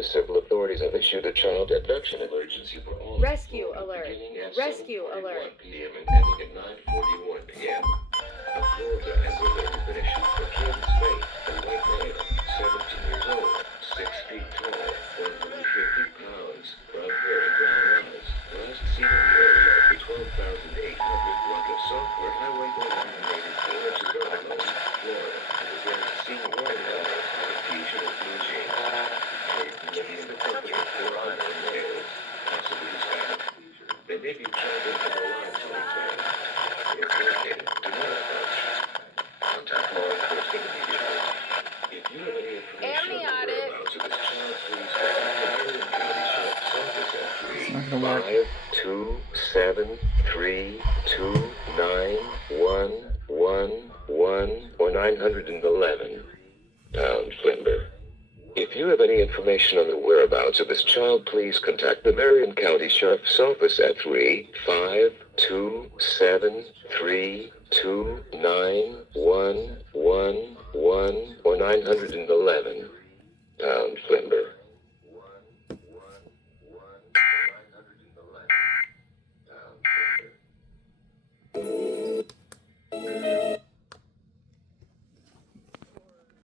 the civil authorities have issued a child abduction emergency for all. Rescue alert. Beginning at Rescue 7:41 alert. p.m. and ending at 9:41 p.m. A Florida alert has been issued for Cadence Faith, a white male, 17 years old, 6 feet tall, 150 pounds, brown hair and brown eyes. Last seen in the area of the 12,800 block of Southward Highway 184 to Dunnellon, Florida. It was last seen wearing a fusion of blue jeans. May be in the company of 4 unknown males, possibly Hispanic. They may be child into the lives of these men. If located, do not approach. Contact law enforcement immediately. If you have any information on the whereabouts of this child, please contact the Marion County Sheriff's Office at It's not gonna work. 527-329-111 or 911 pound Flimber. If you have any information on the whereabouts of this child, please contact the Marion County Sheriff's Office at 357-329-111 or 911